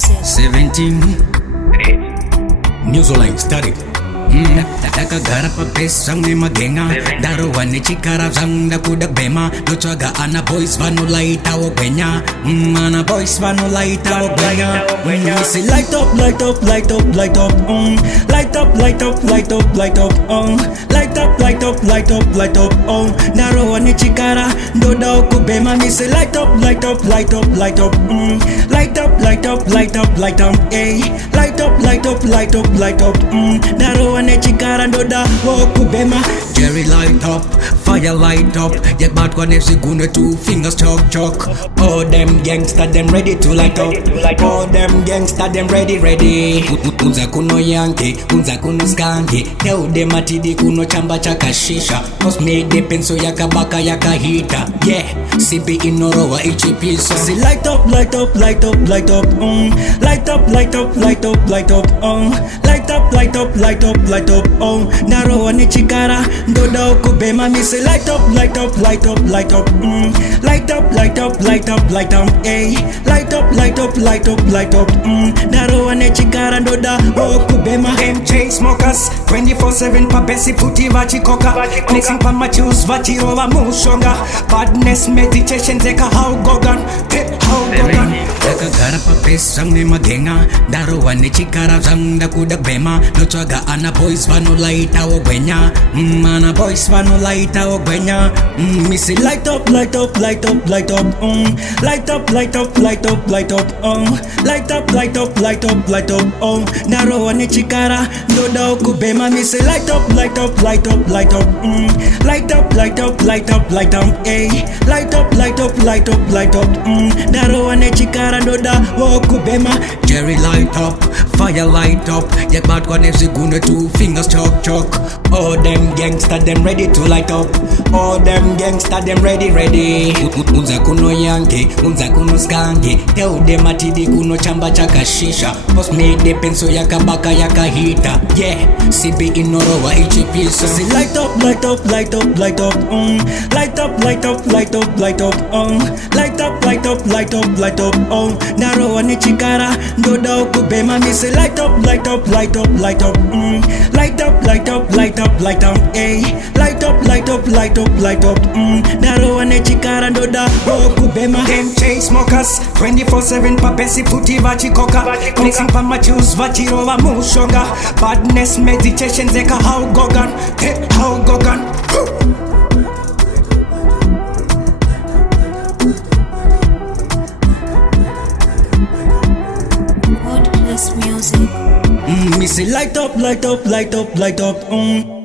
music. 17 MillzWaline study. Taka garapa pesang ni magenga Daruan ni chikara zang na kudak bema Luchaga ana boys vanu laita o gwenya Ana boys vanu laita o gwenya Missy light up, light up, light up, light up Light up, light up, light up, light up Light up, light up, light up, light up Daruan ni chikara Doda o kubema Missy light up, light up, light up, light up Light up, light up, light up, light up Light up, light up, light up, light up Daruan ni chikara Doda o kubema Jerry light up, fire light up Yet bad one if gonna 2 fingers choke choke All them gangsta them ready to light up All them gangsta them ready Unza kuno yanki, unza kuno skanki Tell them atidi kuno chamba chaka shisha Cause me de penso yaka baka yaka hita Yeah, sibi inorowa ichi pisa See light up, light up, light up, light up Light up, light up, light up, light up Light up, light up, light up, light up Narowa ni chikara Doda okubema me say light up, light up, light up, light up Light up, light up, light up, light up Light up, light up, light up, light up Narowa ni chikara Doda okubema Them chain smokers 24/7 pa besi puti vachi koka Mixing pa ma choose vachi rowa mushonga Badness meditation zeka how gogan how gogan Taka garapa pesang ni magenga Daruan ni chikara zang da kudak bema Luchaga ana boys vanu laita o gwenya Ana boys vanu laita o gwenya Missy light up, light up, light up, light up Light up, light up, light up, light up Light up, light up, light up, light up Daruan ni chikara Doda o kubema Missy light up, light up, light up, light up Light up, light up, light up, light up Light up, light up, light up, light up Daruan ni chikara Doda o kubema Jerry light up, fire light up Yet bad one if gonna 2 fingers choke choke All them gangsta them ready to light up All them gangsta them ready Unza kuno yanki, unza kuno skanki Tell them atidi kuno chamba chaka shisha Cause me de penso yaka baka yaka hita Yeah, sibi inorowa ichi pisa See light up, light up, light up, light up Light up, light up, light up, light up Light up, light up, light up, light up Narowa ni chikara Doda okubema me say light up, light up, light up, light up Light up, light up, light up, light up Light up, light up, light up, light up Narowa ni chikara Doda okubema Them chain smokers 24/7 pa besi puti vachi koka Mixing pa ma choose vachi rowa mushonga Badness meditation zeka how gogan how gogan Good this music. Missy light up, light up, light up, light up